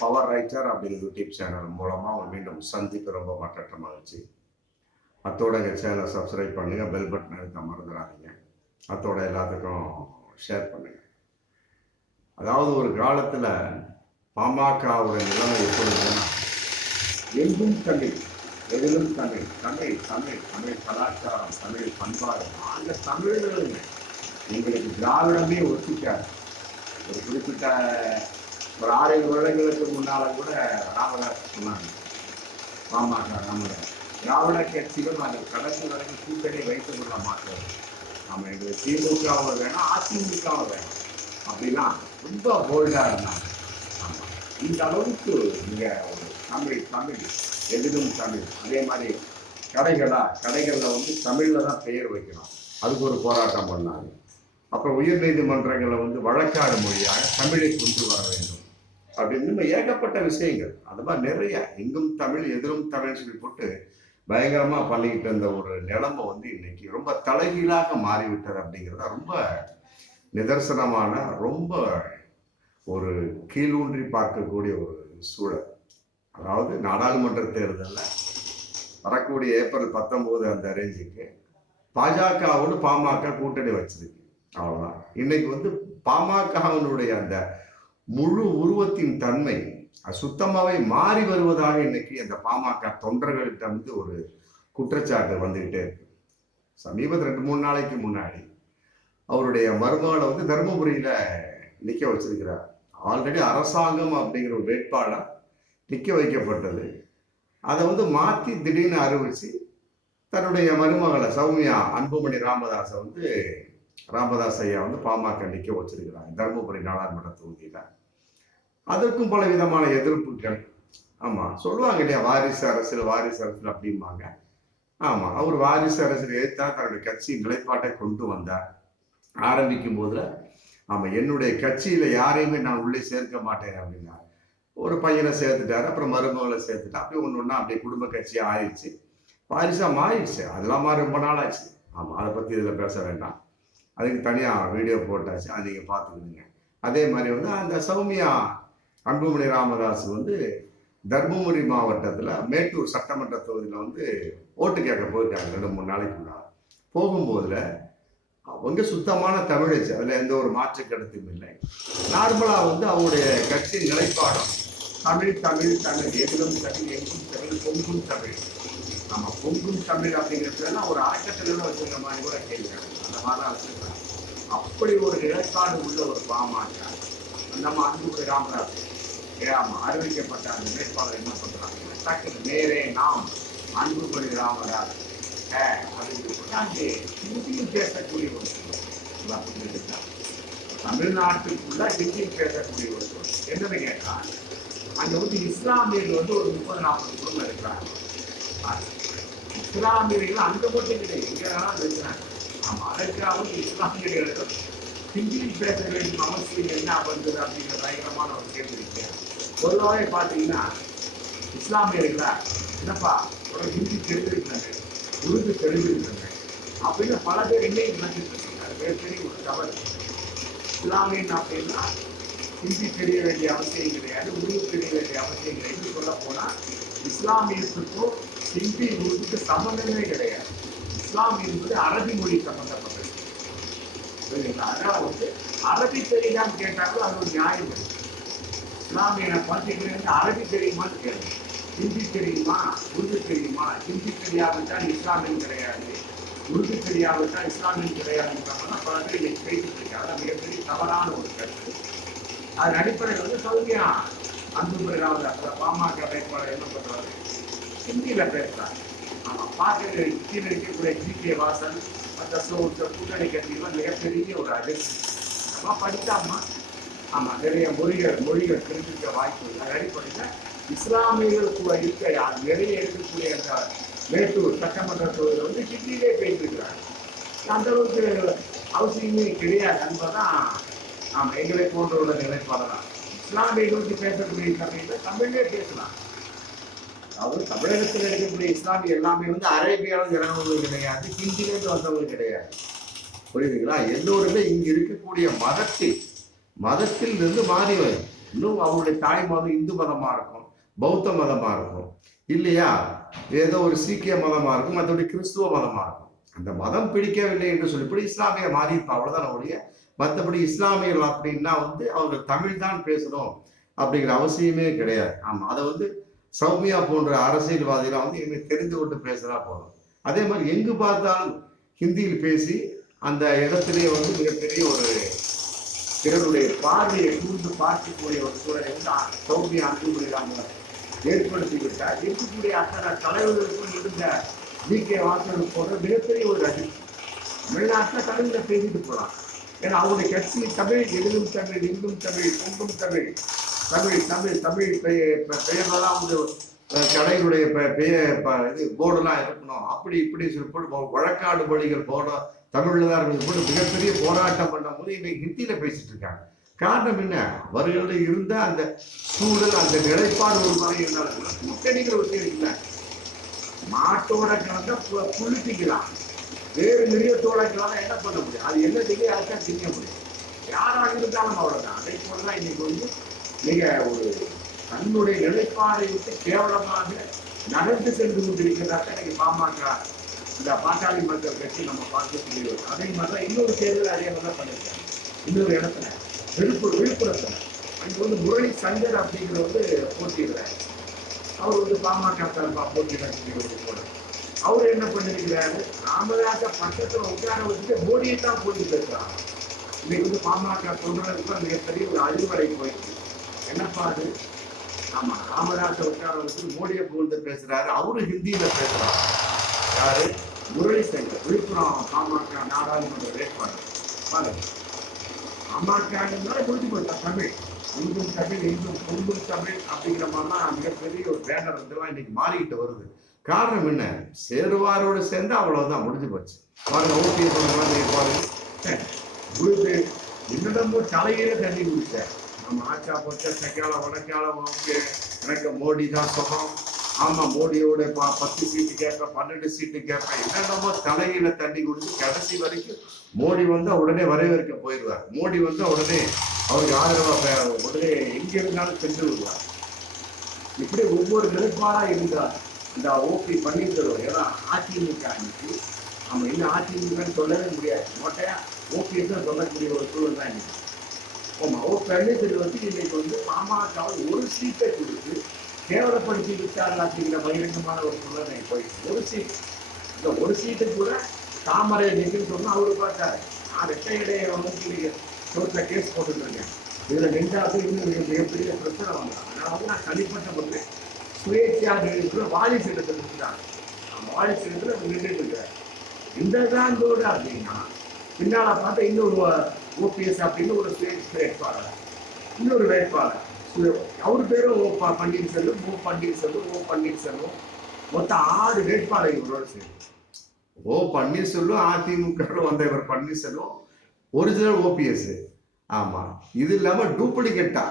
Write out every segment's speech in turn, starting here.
Power writer அப்படிங்கிற YouTube channel மூலமாக மீண்டும் சந்திப்பு ரொம்ப மற்ற மகிழ்ச்சி. அத்தோட எங்கள் சேனலை சப்ஸ்கிரைப் பண்ணுங்கள், பெல் பட்டன் அழுத்த மறந்துடாதீங்க. அத்தோட எல்லாத்துக்கும் ஷேர் பண்ணுங்கள். அதாவது ஒரு காலத்தில் பாமகவோட நிலைமை எப்பொழுதுன்னா எங்கும் தமிழ், எதிலும் தமிழ், தமிழ் தமிழ் தமிழ் கலாச்சாரம், தமிழ் பண்பாடு, அந்த தமிழர்களுங்க எங்களுக்கு திராவிடமே ஒத்துக்காது. ஒரு குறிப்பிட்ட ஒரு 6 வருடங்களுக்கு முன்னால கூட ராமதாஸ் சொன்னாங்க, பாமக நம்ம திராவிட கட்சிகள் நாங்கள் கடைசி வரைக்கும் கூட்டணி வைத்துக் கொள்ள மாட்டோம், நம்ம எங்களுக்கு திமுகவும் வேணும் அதிமுகவும் வேணும் அப்படிலாம் ரொம்ப போல்டா இருந்தாங்க. ஆமாம், இந்த அளவுக்கு இங்க ஒரு தமிழ் தமிழ் எதிலும் தமிழ். அதே மாதிரி கடைகளில் தமிழில் தான் பெயர் வைக்கணும், அதுக்கு ஒரு போராட்டம் பண்ணாங்க. அப்புறம் உயர்நீதிமன்றங்களில் வழக்காடு மொழியாக தமிழை கொண்டு வர வேண்டும் அப்படின்னு ஏகப்பட்ட விஷயங்கள். அது மாதிரி நிறைய எங்கும் தமிழ் எதிரும் தமிழ் சொல்லி போட்டு பயங்கரமா பண்ணிக்கிட்டு இருந்த ஒரு நிலைமை இன்னைக்கு ரொம்ப தலைகீழாக மாறிவிட்டது அப்படிங்கிறத ரொம்ப நிதர்சனமான, ரொம்ப ஒரு கீழூன்றி பார்க்கக்கூடிய ஒரு சூழல். அதாவது நாடாளுமன்ற தேர்தலில் வரக்கூடிய ஏப்ரல் 19 அந்த ரேஞ்சுக்கு பாஜகவோடு பாமக கூட்டணி வச்சிருக்கு, அவ்வளவுதான். இன்னைக்கு பாமகவினுடைய அந்த முழு உருவத்தின் தன்மை சுத்தமாவே மாறி வருவதாக இன்னைக்கு அந்த பாமக தொண்டர்கள்ட்ட ஒரு குற்றச்சாட்டு வந்துகிட்டே இருக்கு. சமீபத்தில் 2-3 நாளைக்கு முன்னாடி அவருடைய மருமகளை தருமபுரியில நிக்க வச்சிருக்கிறார். ஆல்ரெடி அரசாங்கம் அப்படிங்கிற ஒரு வேட்பாளர் நிக்க வைக்கப்பட்டது. அதை மாற்றி திடீர்னு அறிவிச்சு தன்னுடைய மருமகளை சௌமியா அன்புமணி ராமதாஸ் ஐயா பாமக நிக்க வச்சிருக்கிறாங்க தருமபுரி நாடாளுமன்ற தொகுதியில. அதற்கும் பல விதமான எதிர்ப்புகள். ஆமா, சொல்லுவாங்க இல்லையா, வாரிசு அரசியல் அப்படிம்பாங்க. ஆமா, அவர் வாரிசு அரசியல் ஏற்றா தன்னுடைய கட்சி நிலைப்பாட்டை கொண்டு வந்தார். ஆரம்பிக்கும் போதுல ஆமா, என்னுடைய கட்சியில யாரையுமே நான் உள்ளே சேர்க்க மாட்டேன் அப்படின்னா ஒரு பையனை சேர்த்துட்டாரு, அப்புறம் மருமகளை சேர்த்துட்டா, அப்படியே ஒண்ணு அப்படியே குடும்ப கட்சியா ஆயிடுச்சு, வாரிசா மாறிடுச்சு. அதெல்லாம் ரொம்ப நாள் ஆச்சு. ஆமா, அதை பத்தி இதுல பேச வேண்டாம், அதுக்கு தனியா வீடியோ போட்டாச்சு, அதை நீங்க பாத்துக்கிடுங்க. அதே மாதிரி அந்த சௌமியா அன்புமணி ராமதாஸ் தர்மபுரி மாவட்டத்துல மேட்டூர் சட்டமன்ற தொகுதியில ஓட்டு கேட்க போயிருக்காங்க 2-3 நாளைக்கு முன்னாடி. போகும்போதுல அவங்க சுத்தமான தமிழச்சு, அதுல எந்த ஒரு மாற்று கருத்தும் இல்லை. நார்மலா அவருடைய கட்சி நிலைப்பாடும் தமிழ் தமிழ் தமிழ் எதிலும் தமிழ் எங்கும் தமிழ் பொங்கும் தமிழ். நம்ம பொங்கும் தமிழ் அப்படிங்கிறதுலாம் ஒரு அடக்கத்துல வச்சுக்கிற மாதிரி கூட கேட்கிறாங்க. அந்த மாதிரிதான் வச்சிருக்காங்க. அப்படி ஒரு நிலைப்பாடு உள்ள ஒரு பாமக நம்ம அன்புமணி ராமதாஸ் அறிவிக்கப்பட்ட அந்த வேட்பாளர் என்ன பண்றாங்க, டக்கு நேரே நாம் அன்புமணி ராமதாஸ் அதுக்கு ஹிந்தியில் பேசக்கூடிய ஒரு தமிழ்நாட்டுக்குள்ள ஹிந்தியில் பேசக்கூடிய ஒரு என்னன்னு கேட்டா, அங்க இஸ்லாமியர்கள் ஒரு 30-40 குடும்பம் இருக்கிறாங்க. இஸ்லாமியர்கள் அங்க மட்டும் கிடையாது, எங்கெல்லாம் இருக்கிறாங்க. ஆமா, அதற்காக இஸ்லாமியர்கள் ஹிந்தியில் பேச வேண்டும் அவசியம் என்ன வந்தது அப்படிங்கிற பயங்கரமான ஒரு கேள்வி இருக்கு. பொதுவாகவே பார்த்தீங்கன்னா இஸ்லாமியர்களா என்னப்பா ஒரு ஹிந்தி தெரிஞ்சிருக்காங்க, உருது தெரிஞ்சிருக்காங்க அப்படின்னு பல பேர் இன்னைக்கு நினைச்சிட்டு இருக்காங்க. மிகப்பெரிய ஒரு தவறு. இஸ்லாமியன் அப்படின்னா ஹிந்தி தெரிய வேண்டிய அவசியம் கிடையாது, உருது தெரிய வேண்டிய அவசியம் கிடையாது. சொல்ல போனா இஸ்லாமியத்துக்கும் ஹிந்தி உருதுக்கு சம்பந்தமே கிடையாது. இஸ்லாம் என்பது அரபி மொழி சம்பந்தப்பட்டது. அதனால அரபி தெரியாம கேட்டாலும் அது ஒரு நியாயம் இருக்கு. இஸ்லாமியனை பார்த்தீங்கன்னா அரபி தெரியுமான்னு கேள்வி, ஹிந்தி தெரியுமா, உருது தெரியுமா, ஹிந்தி தெரியாவிட்டால் இஸ்லாமியன் கிடையாது, உருது தெரியாவிட்டால் இஸ்லாமியன் கிடையாதுன்னு பல பேர் பேசிட்டு இருக்காங்க. மிகப்பெரிய தவறான ஒரு கருத்து. அதன் அடிப்படையில் சௌமியா அன்புமணி ராமதாஸ் பாமக வேட்பாளர் என்ன பண்றாரு, ஹிந்தியில பேசுறாங்க. ஆமா, பார்க்க கீழே இருக்கக்கூடிய ஜி.கே. வாசன் மற்ற கூட்டணி கட்சிகள் மிகப்பெரிய ஒரு அதிர்ச்சி. நம்ம படித்தாமா, ஆமா, நிறைய மொழிகள் தெரிஞ்சிருக்க வாய்ப்பு இல்லை. அதன் அடிப்படையில் இஸ்லாமியர்கள் கூட இருக்க நிறைய இருக்கக்கூடிய அந்த மேட்டூர் சட்டமன்ற தொகுதியில் ஹிந்தியிலே பேசியிருக்கிறாங்க. அந்த அளவுக்கு அவசியமே கிடையாது என்பதான் ஆமா எங்களை போன்றோட நிலைப்பாடுதான். இஸ்லாமியர்களுக்கு பேசக்கூடிய தமிழில் தமிழே பேசலாம். அதாவது தமிழகத்தில் இருக்கக்கூடிய இஸ்லாமிய எல்லாமே அரேபியாவில் இறங்குவது கிடையாது, ஹிந்தியிலிருந்து வந்தவங்க கிடையாது. புரியுதுங்களா? எல்லோருமே இங்க இருக்கக்கூடிய மதத்தில் மதத்தில் இருந்து மாறி வரும். இன்னும் அவருடைய தாய் மதம் இந்து மதமா இருக்கும், பௌத்த மதமா இருக்கும், இல்லையா ஏதோ ஒரு சீக்கிய மதமா இருக்கும், மற்றபடி கிறிஸ்துவ மதமா இருக்கும். அந்த மதம் பிடிக்கவில்லை என்று சொல்லிப்படி இஸ்லாமிய மாறி இருப்பா, அவ்வளவுதான் ஒழிய மற்றபடி இஸ்லாமியர்கள் அப்படின்னா அவங்க தமிழ் தான் பேசணும் அப்படிங்கிற அவசியமே கிடையாது. ஆமா, அதை சௌமியா போன்ற அரசியல்வாதிகள் எனக்கு தெரிந்து கொண்டு பேசுறா போதும். அதே மாதிரி எங்கு பார்த்தாலும் ஹிந்தியில் பேசி அந்த இடத்திலேயே மிகப்பெரிய ஒரு பிறருடைய பார்வையை கூர்ந்து பார்க்கக்கூடிய ஒரு சூழலை சௌமியா அன்புமொழியாக ஏற்படுத்தி விட்டார். இருக்கக்கூடிய அத்தனை தலைவர்களுக்கும் இருந்த DK வாசகர் போன்ற மிகப்பெரிய ஒரு அதிர்ச்சி. தமிழ்நாட்டில் தமிழில் பேசிட்டு போகலாம். ஏன்னா அவருடைய கட்சி தமிழ், எதிலும் தமிழ், இங்கும் தமிழ், பொங்கும் தமிழ், தமிழ் தமிழ் தமிழ் பெயர்லாம் கடைகளுடைய இது போர்டெல்லாம் இருக்கணும், அப்படி இப்படி சொல்லி வழக்காடு மொழிகள் போட தமிழ்ல தான் போட்டு மிகப்பெரிய போராட்டம் பண்ணும் போது இன்னைக்கு ஹிந்தியில பேசிட்டு இருக்காங்க. காரணம் என்ன? அவர்களில் இருந்த அந்த சூழல், அந்த நிலைப்பாடு ஒரு மாதிரி இருந்தாலும் கூட்டணிகள் விஷயம் இல்லை. மாட்டோட கலந்த புள்ளிட்டிக்கலாம், வேறு மிருகத்தோட கலந்தா என்ன பண்ண முடியும்? அது என்ன திங்க யாருக்கா திங்க முடியும்? யாராக இருந்தாலும் அவ்வளவுதான். அதை போலதான் இன்னைக்கு மிக ஒரு தன்னுடைய நிலைப்பாடை விட்டு கேவலமாக நகர்ந்து சென்று கொண்டிருக்கிறதாக இன்னைக்கு பாமக இந்த பாட்டாளி மக்கள் கட்சி நம்ம பார்க்கக்கூடிய. அதே மாதிரிதான் இன்னொரு தேர்தல் அதே மாதிரி தான் பண்ணிருக்காங்க. இன்னொரு இடத்துல விழுப்புரத்துல அங்க முரளி சங்கர் அப்படிங்கிற போட்டியிடுறாரு. அவர் பாமக சார்பா போட்டியிடக்கூடிய போல அவர் என்ன பண்ணிருக்கிறாரு, ராமதாச பக்கத்துல உட்கார வச்சுட்டு மோடியை தான் போட்டி பேசுறாங்க. இன்னைக்கு பாமக தொண்டர்களுக்கு மிகப்பெரிய ஒரு அழிவடை போயிடுச்சு. என்னப்பா அது? ஆமா, ராமதாச உட்கார வச்சு மோடியை புகழ்ந்து பேசுறாரு. அவரு ஹிந்தியில பேசுறாரு. யாரு? முரளி சங்கர், விழுப்புரம் பாமக நாடாளுமன்ற வேட்பாளர். பாருங்க, பாமக குறித்து போட்டா தமிழ், இங்கும் தமிழ், இங்கும் பொங்கும் தமிழ் அப்படிங்கிற மாதிரிலாம் மிகப்பெரிய ஒரு பேனர் இன்னைக்கு மாறிக்கிட்டு வருது. காரணம் என்ன? சேருவாரோடு சேர்ந்து அவ்வளவுதான், முடிஞ்சு போச்சு. பாருங்க, பாருங்க இன்னமும் தலையில தண்ணி குடிச்ச நம்ம ஆச்சா போச்சா செக்கால வடக்கால எனக்கு மோடி தான் சுகம். ஆமா, மோடியோட 10 சீட்டு கேட்பேன், 12 சீட்டு கேட்பேன், என்னென்னமோ தலையில தண்ணி குடிச்சு கடைசி வரைக்கும் மோடி உடனே வரவேற்க போயிடுவார். மோடி உடனே அவருக்கு ஆதரவா உடனே எங்க இருந்தாலும் சென்று விடுவார். இப்படி ஒவ்வொரு நிலைப்பாடா இருந்தார் இந்த ஓபி பன்னீர்செல்வம். ஏன்னா அதிமுக அன்னைக்கு நம்ம இன்னும் அதிமுகன்னு சொல்லவே முடியாது, மொட்டையா ஓபிஎஸ் தான் சொல்லக்கூடிய ஒரு சூழல் தான் இன்னைக்கு. ஆமா, பன்னீர்செல்வத்துக்கு இன்னைக்கு பாமகவில் ஒரு சீட்டை கொடுத்து கேவலப்படுத்தி விட்டார் அப்படிங்கிற பகிரங்கமான ஒரு சூழல் போயிடுச்சு. ஒரு சீட், இந்த ஒரு சீட்டு கூட தாமரை நிற்குன்னு சொன்னா அவரு பார்த்தாரு. நான் ரெட்டையடைய கோர்ட்ல கேஸ் போட்டுருக்கேன், இதுல நின்றாது இன்னும் மிகப்பெரிய பிரச்சனை வந்தான். அதனால நான் தனிப்பட்ட முறை சுயேட்சையாக வாரிசு இடத்துல இருக்கிறாங்க. அந்த வாரிசு இடத்துல நின்றுட்டு இருக்கிறார். இந்த தாண்டோடு அப்படின்னா பின்னால பார்த்தா இன்னொரு ஓபிஎஸ் அப்படின்னு ஒரு சுயேட்சை வேட்பாளர், இன்னொரு வேட்பாளர், அவரு பேரும் ஓ பன்னீர்செல்வம், மொத்தம் 6 வேட்பாளர் இவரோட சேர்ந்து. ஓ பன்னீர்செல்வம் அதிமுக வந்த இவர் பன்னீர்செல்வம் ஒரிஜினல் ஓபிஎஸ். ஆமா, இது இல்லாம டூப்ளிகேட்டா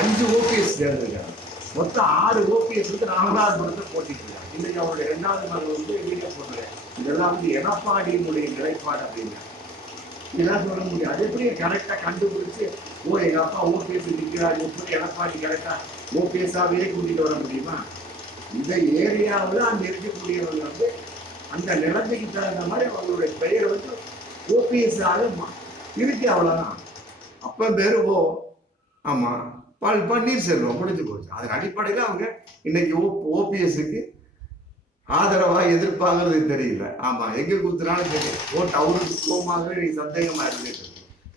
5 ஓபிஎஸ் சேர்ந்துருக்காங்க. மொத்தம் 6 ஓபிஎஸ் ராமநாதபுரத்தை போட்டிட்டு இருக்காங்க. இன்னைக்கு அவருடைய 2வது மகன் வீடியோ போடுறேன். இதெல்லாம் எடப்பாடியினுடைய நிலைப்பாடு அப்படின்னா இதெல்லாம் சொல்ல முடியும். அது எப்படி கரெக்டா கண்டுபிடிச்சு எங்க அப்பா ஓபிஎஸ் நிற்கிறாரு, எப்படி எடப்பாடி கரெக்டா ஓபிஎஸ்ஸாவே கூட்டிட்டு வர முடியுமா? இந்த ஏரியாவில் அங்க இருக்கக்கூடியவங்க அந்த நிலைமைக்கு தகுந்த மாதிரி அவங்களுடைய பெயர் ஓபிஎஸ் ஆக இருக்கு, அவ்வளவுதான். அப்ப பேரு ஆமா பன்னீர்செல்வம் முடிஞ்சு போச்சு. அதன் அடிப்படையில் அவங்க இன்னைக்கு ஓபிஎஸ்க்கு ஆதரவா எதிர்ப்பாங்கிறது தெரியல. ஆமா, எங்க குத்துனாலும் தெரியும் ஓட்டு அவருக்கு போமாகவே நீ சந்தேகமா இருக்கு.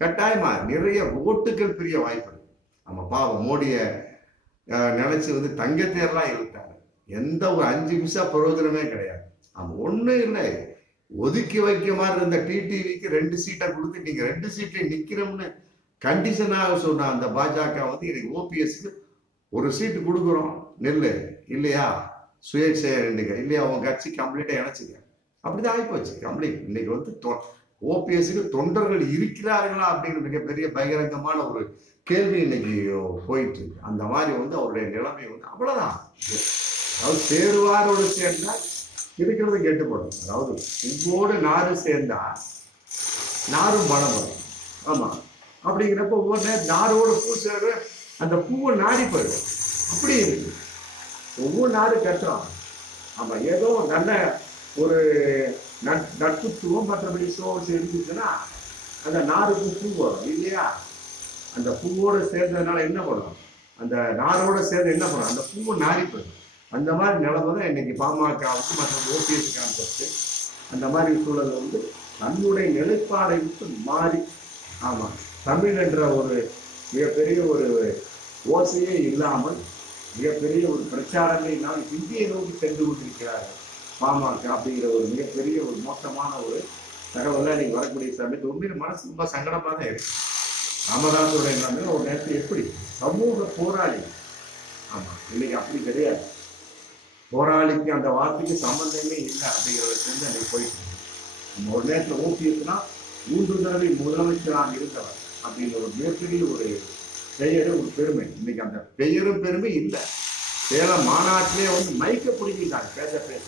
கட்டாயமா நிறைய ஓட்டுகள் பிரிய வாய்ப்பு. ஆமா, பாவம் மோடிய நினைச்சு தங்கத்தேர்லாம் இழுத்தாரு. எந்த ஒரு 5 நிமிஷம் பிரயோஜனமே கிடையாது. ஆமா, ஒண்ணும் இல்லை, ஒதுக்கி வைக்க மாதிரி இருந்த டிடிவிக்கு 2 சீட்டை கொடுத்து நீங்க 2 சீட்ல நிக்கிறோம்னு கண்டிஷனாக சொன்ன அந்த பாஜக இன்னைக்கு ஓபிஎஸ்க்கு 1 சீட்டு கொடுக்குறோம் நெல்லு இல்லையா, சுயேட்சையா இருந்துங்க இல்லையா, அவங்க கட்சி கம்ப்ளீட்டா இணைச்சிக்க, அப்படிதான் ஆகிப்போச்சு கம்ப்ளீட். இன்னைக்கு ஓபிஎஸ்க்கு தொண்டர்கள் இருக்கிறார்களா அப்படின்னு மிகப்பெரிய பகிரங்கமான ஒரு கேள்வி இன்னைக்கு போயிட்டு இருக்கு. அந்த மாதிரி அவருடைய நிலைமை அவ்வளவுதான். அதாவது சேருவாரோடு சேர்ந்தா இருக்கிறது கெட்டுப்படும். அதாவது உங்களோட நாடு சேர்ந்தா நாரும் பணம் வரும். ஆமா, அப்படிங்கிறப்ப ஒவ்வொரு நேரம் நாரோட பூ சேர அந்த பூவை நாடி போயிடும். அப்படி இருக்கு ஒவ்வொரு நாடு கட்டுறோம். ஆமா, ஏதோ நல்ல ஒரு நட்புத்துவம் மற்றபடி இருந்துச்சுன்னா அந்த நாருக்கு பூ வரும் இல்லையா? அந்த பூவோட சேர்ந்ததுனால என்ன பண்ணும், அந்த நாரோட சேர்ந்து என்ன பண்ணும், அந்த பூவை நாடி போயிடும். அந்த மாதிரி நிலைமை தான் இன்னைக்கு பாமகவுக்கு மற்ற ஓபிஎஸ் கான்செப்ட். அந்த மாதிரி சூழல் வந்து தன்னுடைய நிலைப்பாடை விட்டு மாறி, ஆமா, தமிழ் என்ற ஒரு மிகப்பெரிய ஒரு ஓசையே இல்லாமல் மிகப்பெரிய ஒரு பிரச்சாரங்களை நாம் இந்தியை நோக்கி சென்று கொண்டிருக்கிறார்கள் பாமக அப்படிங்கிற ஒரு மிகப்பெரிய ஒரு மோசமான ஒரு தகவலை நீங்க வரக்கூடிய சமயத்து உண்மையில மனசு ரொம்ப சங்கடமா தான் இருக்கு. ராமதாஸோட ஒரு நேரத்தில் எப்படி சமூக போராளி, ஆமா, இன்னைக்கு அப்படி கிடையாது. போராளிக்கு அந்த வார்த்தைக்கு சம்பந்தமே இல்லை அப்படிங்கிறத சேர்ந்து அன்னைக்கு போயிட்டு நம்ம ஒரு நேரத்தில் ஓபிஎஸ்னா 3 தடவை முதலமைச்சராக இருந்தவர் அப்படிங்கிற ஒரு மிகப்பெரிய ஒரு பெயரு, ஒரு பெருமை. இன்னைக்கு அந்த பெயரும் பெருமை இல்லை. சேலம் மாநாட்டிலே வந்து மைக்க பிடிக்கிட்டாங்க பேச.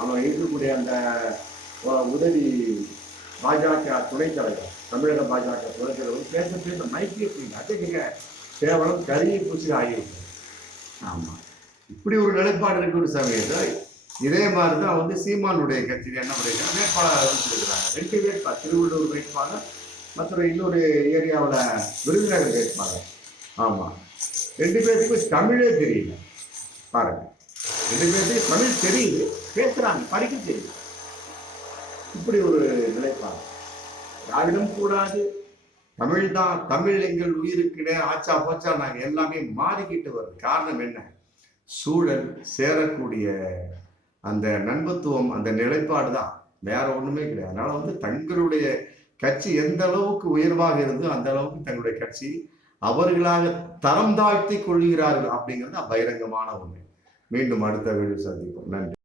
அவன் இருக்கக்கூடிய அந்த உதவி பாஜக துணைத் தலைவர், தமிழக பாஜக துணைத் தலைவர் பேச மைக்கே பிடிங்க. அதுக்கு கேவலம் கரியை பூச்சி ஆகியிருக்கு. ஆமா, இப்படி ஒரு நிலைப்பாடு இருக்கிற சமயத்தை இதே மாதிரிதான் வந்து சீமானுடைய கட்சியில் என்ன பண்ணிருக்காங்க, வேட்பாளர் அறிவிச்சிருக்கிறாங்க. 2 வேட்பாளர், திருவள்ளூர் வேட்பாளர், மற்ற இன்னொரு ஏரியாவில் விருதுநகர் வேட்பாளர். ஆமா, 2 பேருக்கும் தமிழே தெரியல. பாருங்க, 2 பேருக்கு தமிழ் தெரியுது, பேசுறாங்க, படிக்க தெரியுது. இப்படி ஒரு நிலைப்பாடு. திராவிடம் கூடாது, தமிழ் தான், தமிழ் எங்கள் உயிருக்கிட ஆச்சா போச்சா நாங்கள் எல்லாமே மாறிக்கிட்டு வருது. காரணம் என்ன, சூழல், சேரக்கூடிய அந்த நண்பத்துவம், அந்த நிலைப்பாடு தான், வேற ஒண்ணுமே கிடையாது. அதனால வந்து தங்களுடைய கட்சி எந்த அளவுக்கு உயர்வாக இருந்தோ அந்த அளவுக்கு தங்களுடைய கட்சி அவர்களாக தரம் தாழ்த்தி கொள்கிறார்கள் அப்படிங்கிறது பகிரங்கமான உண்மை. மீண்டும் அடுத்த வீடியோ சந்திப்போம். நன்றி.